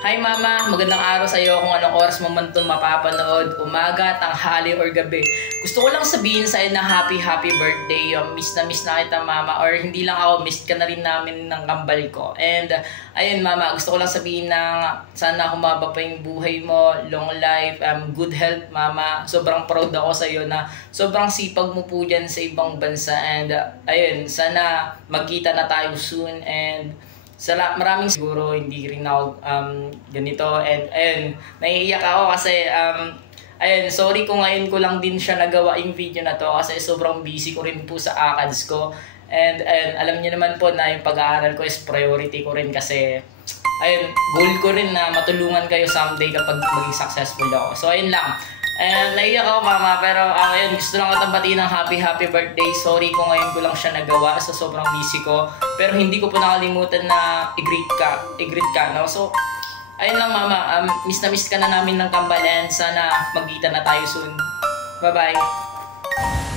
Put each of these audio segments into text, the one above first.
Hi mama, magandang araw sa iyo kung anong oras mo man ito mapapanood, umaga, tanghali, or gabi. Gusto ko lang sabihin sa iyo na happy birthday. Miss na kita mama, or hindi lang ako, miss ka na rin namin ng kambal ko. And ayun mama, gusto ko lang sabihin na sana humaba pa yung buhay mo, long life, good health mama. Sobrang proud ako sa iyo na sobrang sipag mo po dyan sa ibang bansa. And ayun, sana magkita na tayo soon. And maraming siguro hindi rin ako ganito, and ayun, naiiyak ako kasi ayun, sorry kung ngayon ko lang din siya nagawa yung video na to kasi sobrang busy ko rin po sa ACADS ko, and ayun, alam niyo naman po na yung pag-aaral ko is priority ko rin kasi ayun, goal ko rin na matulungan kayo someday kapag maging successful ako. So ayun lang. And naiyak ako mama, pero ayun, gusto lang ko batiin ng happy birthday. Sorry kung ngayon ko lang siya nagawa sa sobrang busy ko. Pero hindi ko po nakalimutan na i-greet ka, no? So, ayun lang mama, miss na miss ka na namin ng Kambalan. Sana magkita na tayo soon. Bye-bye.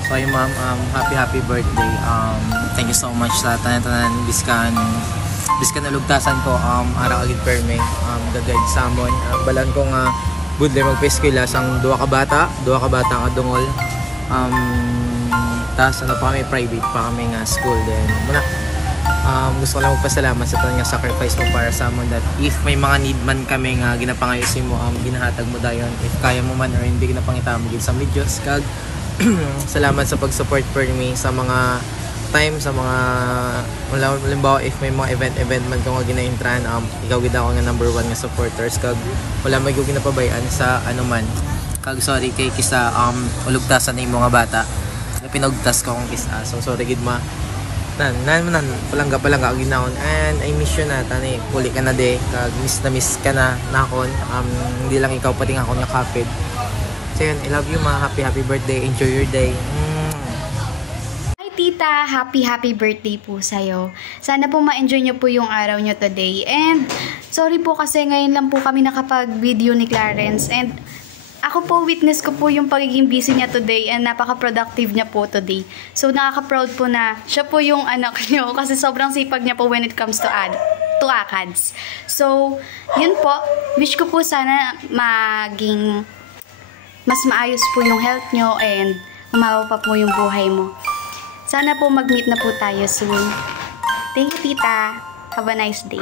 So ayun ma'am, happy birthday. Thank you so much sa tanan-tanan biskan nalugtasan ko, ara agid perme, gagayad samon. Balan ko nga budle magpa-eskwela sang duha ka bata ang adungol. Tas ano pa kami, private pa kami nga school. Then muna gusto ko lang magpasalamat sa tanang sacrifice mo para sa amon, that if may mga need man kami nga ginapangayosin mo, ginahatag mo dayon, if kaya mo man or hindi ginapangita mo gid sa videos kag salamat sa pag-support for me sa mga time, sa mga halimbawa if may mga event man kung nga ginaintran, ikaw gid ako nga number 1 nga supporters kag wala may ko ginapabayan sa ano man. Kag sorry kay kisa ulugtasan ning mga bata pinagtas ko kung kisa, so sorry gid ma nan palangga ginawon, and I miss you na tani, uli ka na de kag miss ka na nakon, hindi lang ikaw pati nga ako nga kapid. So yun, I love you ma, happy birthday, enjoy your day. Tita, happy birthday po sa'yo. Sana po ma-enjoy nyo po yung araw nyo today. And sorry po kasi ngayon lang po kami nakapag-video ni Clarence. And ako po, witness ko po yung pagiging busy niya today and napaka-productive niya po today. So nakaka-proud po na siya po yung anak nyo kasi sobrang sipag niya po when it comes to ACADS. So yun po, wish ko po sana maging mas maayos po yung health nyo and umawa pa po yung buhay mo. Sana po mag-meet na po tayo soon. Thank you, tita. Have a nice day.